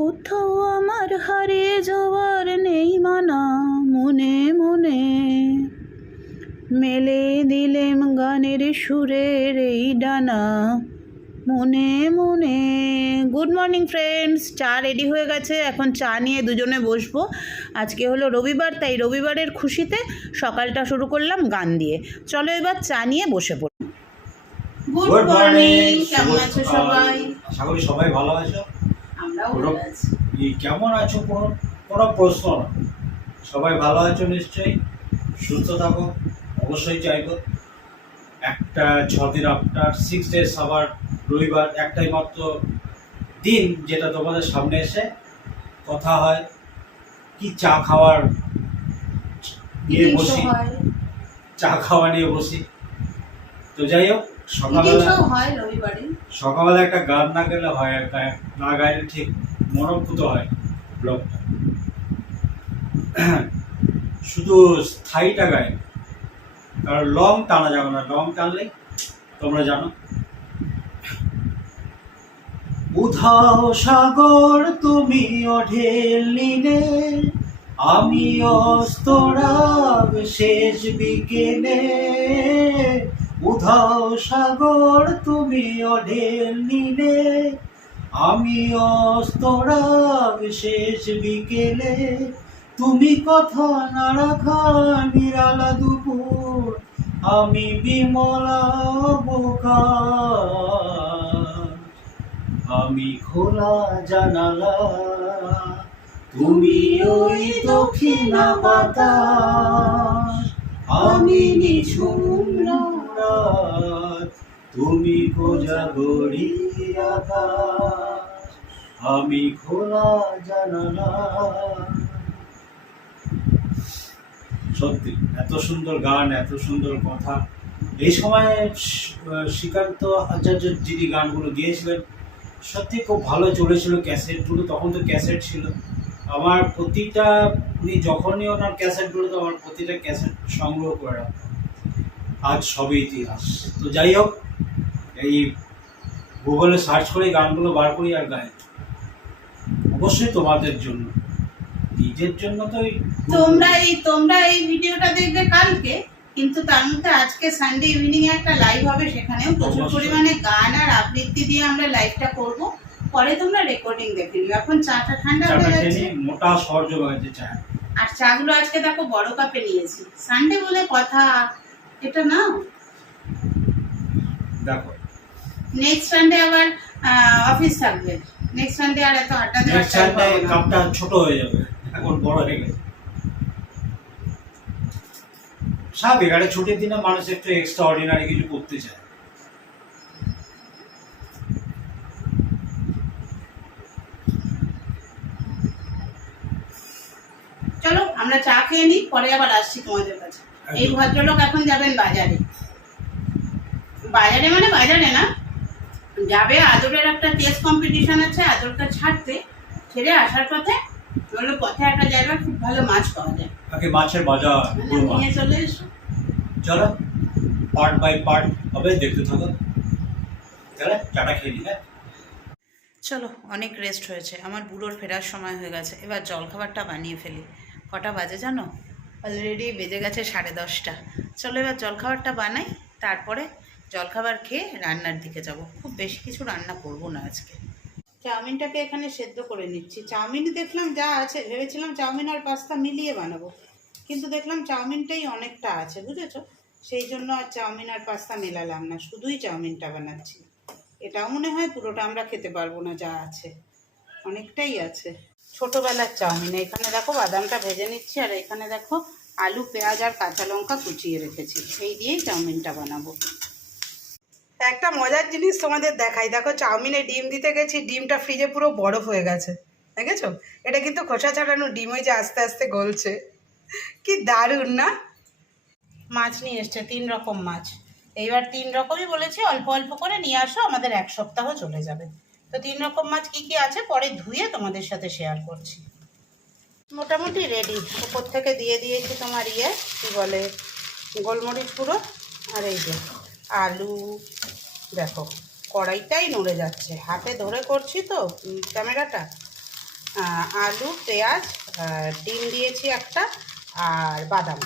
কোথাও আমার হারিয়ে যাওয়ার নেই মানা মনে মনে। মেলে দিলেম গানের সুরের এই ডানা মনে মনে। গুড মর্নিং ফ্রেন্ডস চা রেডি হয়ে গেছে এখন চা নিয়ে দুজনে বসবো। আজকে হলো রবিবার তাই রবিবারের খুশিতে সকালটা শুরু করলাম গান দিয়ে। চলো এবার চা নিয়ে বসে পড়ি। গুড মর্নিং কেমন আছো সবাই? আশা করি সবাই ভালো আছো। কেমন আছো কোনো কোনো প্রশ্ন না। সবাই ভালো আছো নিশ্চয়ই? সুস্থ থাকো অবশ্যই চাইব। একটা ছ দিন আফটার সিক্স ডেজ আবার রবিবার একটাই মাত্র দিন যেটা তোমাদের সামনে এসে কথা হয় কি চা খাওয়ার নিয়ে বসি? চা খাওয়া নিয়ে বসি। তো যাই হোক সকালবেলা হয় রবিবারে। সকালবেলা একটা গান না গেলে হয় আর না গাইলে ঠিক মনপুত হয় ব্লগটা। শুধু স্থায়ীটা গায় কারণ লং টানা যাবে না লং টানলে তোমরা জানো। উধাও সাগর তুমি অঢেল নিলে আমি অস্তরাগ শেষ বিকেলে। উধাও সাগর, তুমি অঢেল নিলে। আমি অস্তরাগ শেষ বিকেলে। তুমি কথা না রাখা নিরালা দুপুর। আমি বিমলা বোকা আমি খোলা জানালা। তুমি ওই দক্ষিণা বাতাস। আমি নিঝুম তুমি কোজাগরি আকাশ, আমি খোলা জানালা। সত্যি, এত সুন্দর গান, এত সুন্দর কথা। এই সময় শ্রীকান্ত আচার্য যিনি গানগুলো গিয়েছিলেন, সত্যি খুব ভালো চলেছিল ক্যাসেটগুলো, তখন তো ক্যাসেট ছিল। আমার প্রতিটা, উনি যখনই ওনার ক্যাসেটগুলো তো আমার প্রতিটা ক্যাসেট সংগ্রহ করে রাখতাম আজ সবই ইতিহাস। তো যাই হোক এই গুগলে সার্চ করে গানগুলো বার করি আর গাই। অবশ্যই তোমাদের জন্য। নিজের জন্য তো তোমরা এই তোমরা এই ভিডিওটা দেখবে কালকে কিন্তু তার মধ্যে আজকে সানডে ইভিনিং একটা লাইভ হবে সেখানেও প্রচুর পরিমাণে গান আর আবৃত্তি দিয়ে আমরা লাইভটা করব। পরে তোমরা রেকর্ডিং দেখে নিও। এখন চাটা ঠান্ডা হয়ে যাচ্ছে নিয়ে মোটা সহজ হয়েছে চা আর চাগুলো আজকে দেখো বড় কাপে নিয়েছি। সানডে বলে কথা। এটা না? দেখো। নেক্সট সানডে আবার অফিস থাকবে। নেক্সট সানডে আর এত আড্ডা দেওয়ার নেক্সট সানডে কাপটা ছোট হয়ে যাবে। এখন বড় হয়ে গেছে। স্বাভাবিক একটা ছুটির দিনে মানুষ একটু এক্সট্রা অর্ডিনারি কিছু করতে চায়। চলো আমরা চা খেয়ে নিই পরে আবার আসছি তোমাদের কাছে। এই ভদ্রলোক এখন যাবেন বাজারে। বাজারে মানে বাজারে না। যাবে আদরের একটা টেস্ট কম্পিটিশন আছে আদরটা ছাড়তে। ছেড়ে আসার পথে বলল পথে একটা জায়গায় খুব ভালো মাছ পাওয়া যায়। আগে মাছের বাজার নিয়ে চলে এসো। চলো পার্ট বাই পার্ট হবে দেখতে থাকো। চলো চাটা খেয়ে নি হ্যাঁ? চলো অনেক রেস্ট হয়েছে। আমার বুড়োর ফেরার সময় হয়ে গেছে। এবার জলখাবারটা বানিয়ে ফেলি। কটা বাজে জানো? অলরেডি বেজে গেছে সাড়ে দশটা। চলো এবার জলখাবারটা বানাই, তারপরে জলখাবার খেয়ে রান্নার দিকে যাব। খুব বেশি কিছু রান্না করব না আজকে। চাউমিনটাকে এখানে সেদ্ধ করে নিচ্ছি। চাউমিন দেখলাম যা আছে, ভেবেছিলাম চাউমিন আর পাস্তা মিলিয়ে বানাবো। কিন্তু দেখলাম চাউমিনটাই অনেকটা আছে, বুঝেছ? সেই জন্য আর চাউমিন আর পাস্তা মেলালাম না, শুধুই চাউমিনটা বানাচ্ছি। এটাও মনে হয় পুরোটা আমরা খেতে পারব না, যা আছে। অনেকটাই আছে। ছোটোবেলার চাউমিন। এখানে দেখো বাদামটা ভেজে নিচ্ছি, আর এখানে দেখো আলু, পেঁয়াজ আর কাঁচা লঙ্কা কুচিয়ে রেখেছি। সেই দিয়েই চাউমিনটা বানাবো। একটা মজার জিনিস তোমাদের দেখাই। দেখো চাউমিনে ডিম দিতে গেছি, ডিমটা ফ্রিজে পুরো বরফ হয়ে গেছে। দেখেছ? এটা কিন্তু খোসা ছাড়ানো ডিম, ওই যে আস্তে আস্তে গলছে। কি দারুণ, না? মাছ নিয়ে এসছে, তিন রকম মাছ। এইবার তিন রকমই বলেছি, অল্প অল্প করে নিয়ে আসো, আমাদের এক সপ্তাহ চলে যাবে। তো তিন রকম মাছ কি কি আছে? পরে ধুয়ে তোমাদের সাথে শেয়ার করছি। মোটামুটি রেডি উপর থেকে দিয়ে দিয়েছি তোমার ইয়ে কি বলে, গোলমরিচ পুরো আর এই যে আলু। দেখো, কড়াইটাই নড়ে যাচ্ছে। হাতে ধরে করছি তো ক্যামেরাটা। আলু, পেঁয়াজ ডিম দিয়েছি একটা আর বাদাম।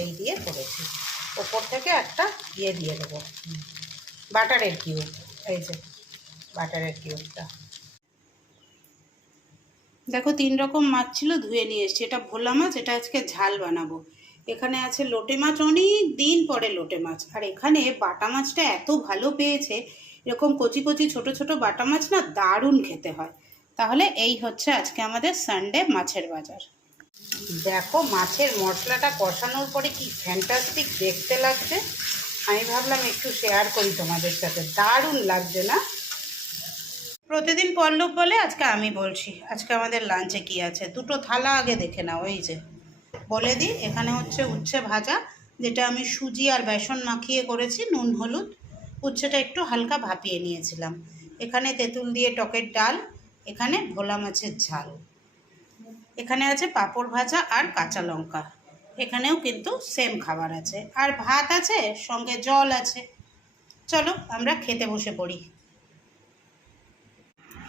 এই দিয়ে করেছি। ওপর থেকে একটা ইয়ে দিয়ে দেবো। বাটারের কিউব এই যে। বাটারের কিউবটা। দেখো তিন রকম মাছ ছিল ধুয়ে নিয়ে এসেছি। এটা ভোলা মাছ এটা আজকে ঝাল বানাবো। এখানে আছে লোটে মাছ অনেক দিন পরে লোটে মাছ। আর এখানে বাটা মাছটা এত ভালো পেয়েছে এরকম কচি কচি ছোট ছোট বাটা মাছ না দারুণ খেতে হয়। তাহলে এই হচ্ছে আজকে আমাদের সানডে মাছের বাজার। দেখো মাছের মশলাটা কষানোর পরে কি ফ্যান্টাস্টিক দেখতে লাগছে। আমি ভাবলাম একটু শেয়ার করি তোমাদের সাথে। দারুণ লাগছে না? প্রতিদিন পল্লব বলে, আজকে আমি বলছি, আজকে আমাদের লাঞ্চে কি আছে? দুটো থালা আগে দেখে নাও, এই যে। বলে দিই, এখানে হচ্ছে উচ্ছে ভাজা, যেটা আমি সুজি আর বেসন মাখিয়ে করেছি, নুন, হলুদ। উচ্ছেটা একটু হালকা ভাপিয়ে নিয়েছিলাম। এখানে তেঁতুল দিয়ে টকের ডাল, এখানে ভোলা মাছের ঝাল। এখানে আছে পাঁপড় ভাজা আর কাঁচা লঙ্কা। এখানেও কিন্তু সেম খাবার আছে। আর ভাত আছে, সঙ্গে জল আছে। চলো, আমরা খেতে বসে পড়ি।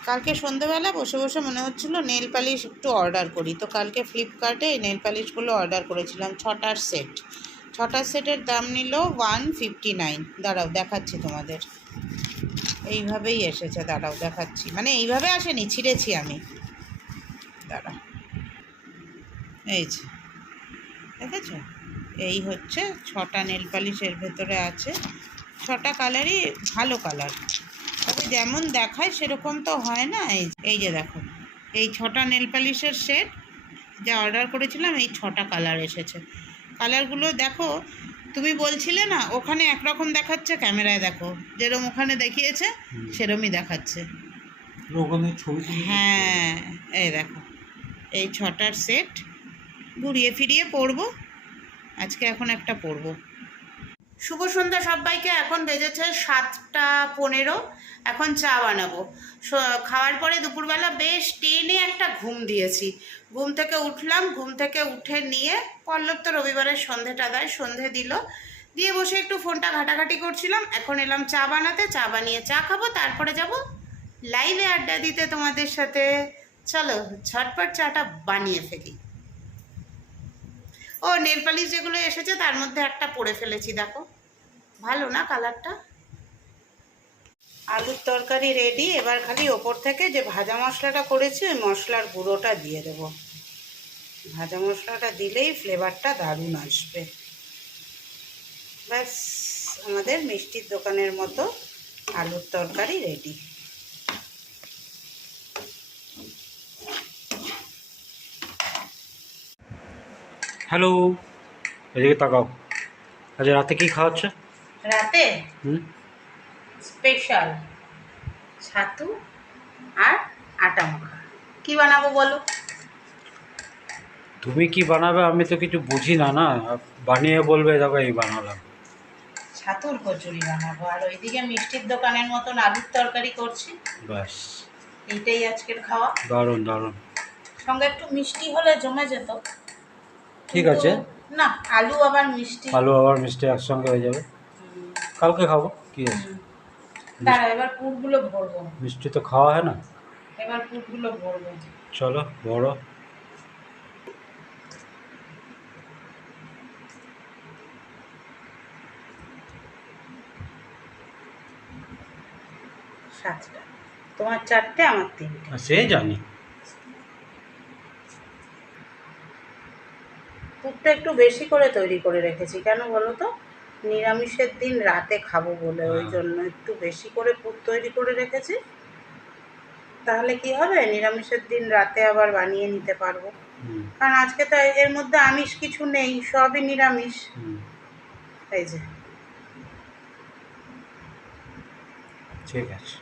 কালকে সন্ধ্যেবেলা বসে বসে মনে হচ্ছিল নেল পালিশ একটু অর্ডার করি। তো কালকে ফ্লিপকার্টে এই নেল পালিশগুলো অর্ডার করেছিলাম, ছটার সেট ছটার সেটের দাম নিল ওয়ান ফিফটি নাইন দাঁড়াও, দেখাচ্ছি তোমাদের। এইভাবেই এসেছে, দাঁড়াও, দেখাচ্ছি। মানে এইভাবে আসেনি, ছিঁড়েছি আমি। দাঁড়াও এই যে, দেখেছ? এই হচ্ছে ছটা নেল পালিশের ভেতরে আছে। ছটা কালারই ভালো কালার যেমন দেখায় সেরকম তো হয় না। এই এই যে দেখো এই ছটা নেল পালিশের সেট যা অর্ডার করেছিলাম এই ছটা কালার এসেছে। কালারগুলো দেখো তুমি বলছিলে না ওখানে একরকম দেখাচ্ছে ক্যামেরায় দেখো। যেরকম ওখানে দেখিয়েছে সেরমই দেখাচ্ছে। হ্যাঁ এই দেখো এই ছটার সেট ঘুরিয়ে ফিরিয়ে পরবো। আজকে এখন একটা পরবো। শুভ সন্ধ্যা সবাইকে, এখন বেজেছে সাতটা পনেরো, এখন চা বানাবো। খাওয়ার পরে দুপুরবেলা বেশ টেনে একটা ঘুম দিয়েছি। ঘুম থেকে উঠলাম, ঘুম থেকে উঠে নিয়ে পল্লব তো রবিবারের সন্ধেটা দেয়, সন্ধে দিল। দিয়ে বসে একটু ফোনটা ঘাটাঘাটি করছিলাম, এখন এলাম চা বানাতে, চা বানিয়ে চা খাব, তারপরে যাব লাইভে আড্ডা দিতে তোমাদের সাথে। চলো, ঝটপট চাটা বানিয়ে ফেলি। ও নেল পালিশ যেগুলো এসেছে, তার মধ্যে একটা পরে ফেলেছি, দেখো। ভালো না কালারটা? আলুর তরকারি রেডি এবার খালি ওপর থেকে যে ভাজা মশলাটা করেছি, ওই মশলার গুঁড়োটা দিয়ে দেব। ভাজা মশলাটা দিলেই ফ্লেভারটা দারুণ আসবে। ব্যাস, আমাদের মিষ্টির দোকানের মতো আলুর তরকারি রেডি হ্যালো এদিকে তাকাও। আজ রাতে কি খাওয়াচ্ছে? রাতে? হুম? স্পেশাল ছাতু আর আটা মাখা। কি বানাবো বলো? তুমি কি বানাবে? আমি তো কিছু বুঝি না না? বানিয়ে বলবে দেখো এই বানালাম। ছাতুর কচুরি বানাবো। আর ওইদিকে মিষ্টির দোকানের মতন আলুর তরকারি করছি। ব্যাস। এইটাই আজকের খাওয়া। দারুণ দারুণ। সঙ্গে একটু মিষ্টি হলে জমে যেত। ঠিক আছে। না আলু আবার মিষ্টি। আলু আবার মিষ্টি একসঙ্গে হয়ে যাবে। কালকে খাব কি আছে। দাঁড়া এবার পুরগুলো ভরবো। মিষ্টি তো খাওয়া হয় না? এবার পুরগুলো ভরবো। চলো বড় সাতটা। তোমার চারটে আমার তিনটে। সে জানি। পুরটা একটু বেশি করে তৈরি করে রেখেছি। কেন বলো তো? নিরামিষের দিন রাতে খাব বলে ওই হ্যাঁ। জন্য একটু বেশি করে পুর তৈরি করে রেখেছি। তাহলে কি হবে? নিরামিষের দিন রাতে আবার বানিয়ে নিতে পারব। কারণ আজকে তো এর মধ্যে আমিষ কিছু নেই সবই নিরামিষ। এই যে। ঠিক আছে।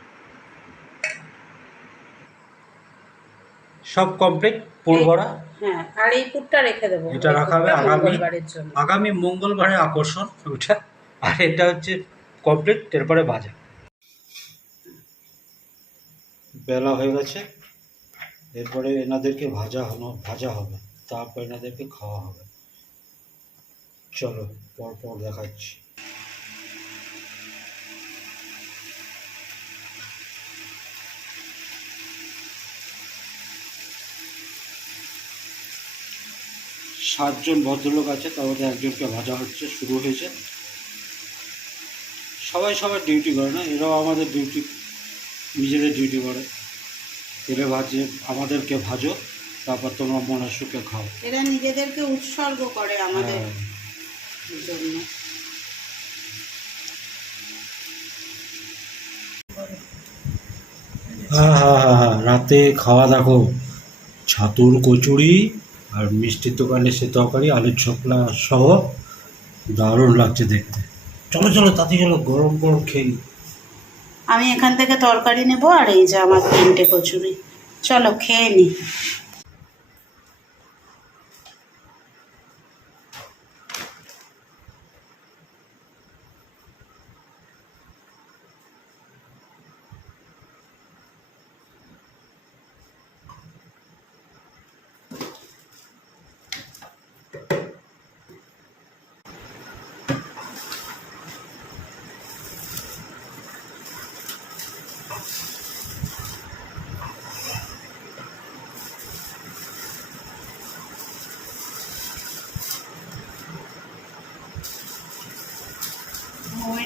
সব কমপ্লিট পুর ভরা হ্যাঁ আর এই পুরটা রেখে দেবো এটা রাখা হবে আগামী- আগামী মঙ্গলবারে আকর্ষণ ওটা। আর এটা হচ্ছে কমপ্লিট এরপরে ভাজা বেলা হয়ে গেছে এরপরে এনাদেরকে ভাজা হলো ভাজা হবে তারপর এনাদেরকে খাওয়া হবে। চলো পরপর দেখাচ্ছি। সাতজন ভদ্রলোক আছে তার মধ্যে একজনকে ভাজা হচ্ছে শুরু হয়েছে। সবাই সবার ডিউটি করে না এরাও আমাদের ডিউটি নিজেদের ডিউটি করে। তেলে ভাজে আমাদেরকে ভাজো তারপর তোমরা মনের সুখে খাও। এরা নিজেদেরকে উৎসর্গ করে আমাদের হ্যাঁ। জন্য। হ্যাঁ হ্যাঁ হ্যাঁ হ্যাঁ রাতে খাওয়া দেখো ছাতুর কচুরি আর মিষ্টির দোকানে সে তরকারি, আলুর ছোকলা সহ দারুণ লাগছে দেখতে। চলো চলো তাতে চলো, গরম গরম খেয়ে নিই। আমি এখান থেকে তরকারি নেব আর এই যে আমার তিনটে কচুরি। চলো, খেয়ে নি।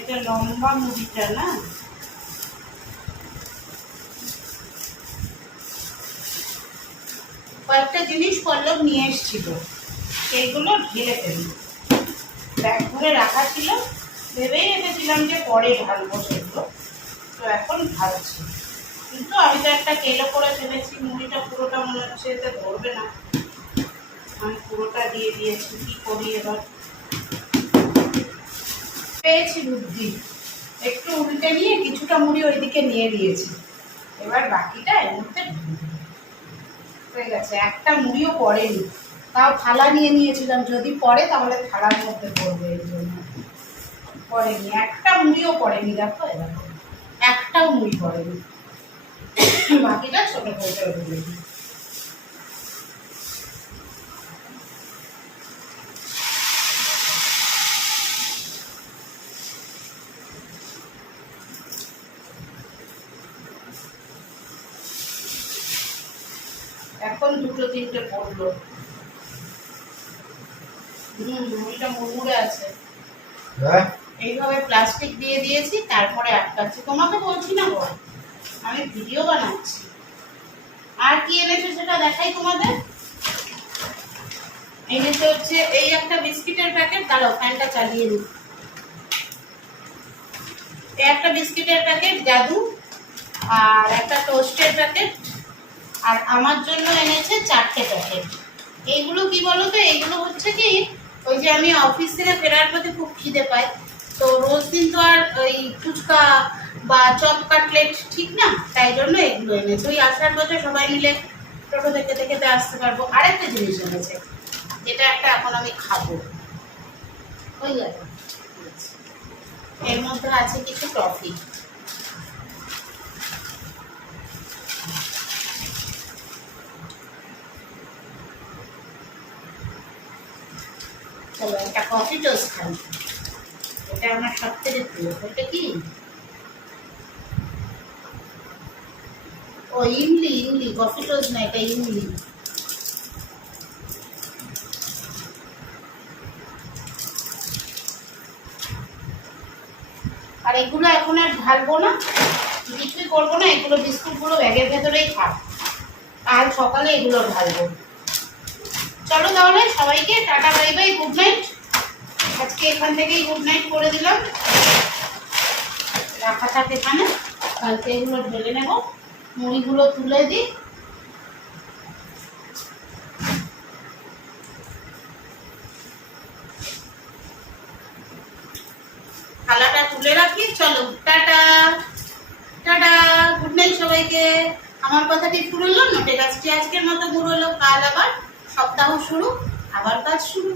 এটা লম্বা মুড়িটা না? কয়েকটা জিনিস পল্লব নিয়ে এসেছিল। সেইগুলো ঢেলে ফেলি ব্যাগ ভরে রাখা ছিল। ভেবেই রেখেছিলাম যে পরে ঢালবো সেগুলো। তো এখন ঢালছি। কিন্তু আমি তো একটা কেলো করে ফেলেছি মুড়িটা পুরোটা মনে হচ্ছে এতে ধরবে না। আমি পুরোটা দিয়ে দিয়েছি, কি করি এবার? পেয়েছি বুদ্ধি একটু উল্টে নিয়ে কিছুটা মুড়ি ওইদিকে নিয়ে দিয়েছি। এবার বাকিটা এর মধ্যে হয়ে গেছে। একটা মুড়িও পড়েনি। তাও থালা নিয়ে নিয়েছিলাম। যদি পড়ে তাহলে থালার মধ্যে পড়বে এই জন্য। পড়েনি। একটা মুড়িও পড়েনি, দেখো এ দেখো। একটাও মুড়ি পড়েনি। বাকিটা ছোট করে ঢেলে দিই এখন দুটো মুড়মুড়ে আছে। হ্যাঁ? এইভাবে প্লাস্টিক দিয়ে দিয়েছি তারপরে আটকাচ্ছি। তোমাকে বলছি না গো আমি ভিডিও বানাচ্ছি। আর কি এনেছো সেটা দেখাই তোমাদের। এনেছে হচ্ছে এই একটা বিস্কিটের প্যাকেট। দাঁড়াও ফ্যানটা চালিয়ে নি একটা বিস্কিটের প্যাকেট জাদু আর একটা টোস্টের প্যাকেট। আর আমার জন্য এনেছে চারটে প্যাকেট এইগুলো কি বলো তো এইগুলো হচ্ছে কি, ওই যে আমি অফিস থেকে ফেরার পথে খুব খিদে পাই তো রোজ দিন তো আর ওই ফুচকা বা চপ কাটলেট ঠিক না? তাই জন্য এগুলো এনেছে। ওই আসার পথে সবাই মিলে টোটো থেকে থেকে আসতে পারব। আরেকটা জিনিস এনেছে, যেটা একটা এখন আমি খাব। হয়ে এর মধ্যে আছে কিছু টফি চলো একটা কফি টোস্ট খাই এটা আমার সব থেকে প্রিয় কি? ও, ইমলি ইমলি কফি টোস্ট না, এটা ইমলি। আর এগুলো এখন আর ঢালবো না, বিক্রি করব না, এগুলো বিস্কুটগুলো ব্যাগের ভেতরেই আর সকালে এগুলো ঢালবো। চলো তাহলে সবাইকে tata, bye bye good night আজকে এখান থেকেই গুড নাইট করে দিলাম। রাখা থাক এখানে। কালকে এগুলো ঢেলে নেব। মুড়িগুলো তুলে দিই। থালাটা তুলে রাখি। চলো, টাটা। টাটা গুড নাইট সবাইকে। আমার কথাটি ফুরলো নোটে গাছটি আজকের মতো ঘুরলো কাল আবার সপ্তাহ শুরু আবার কাজ শুরু।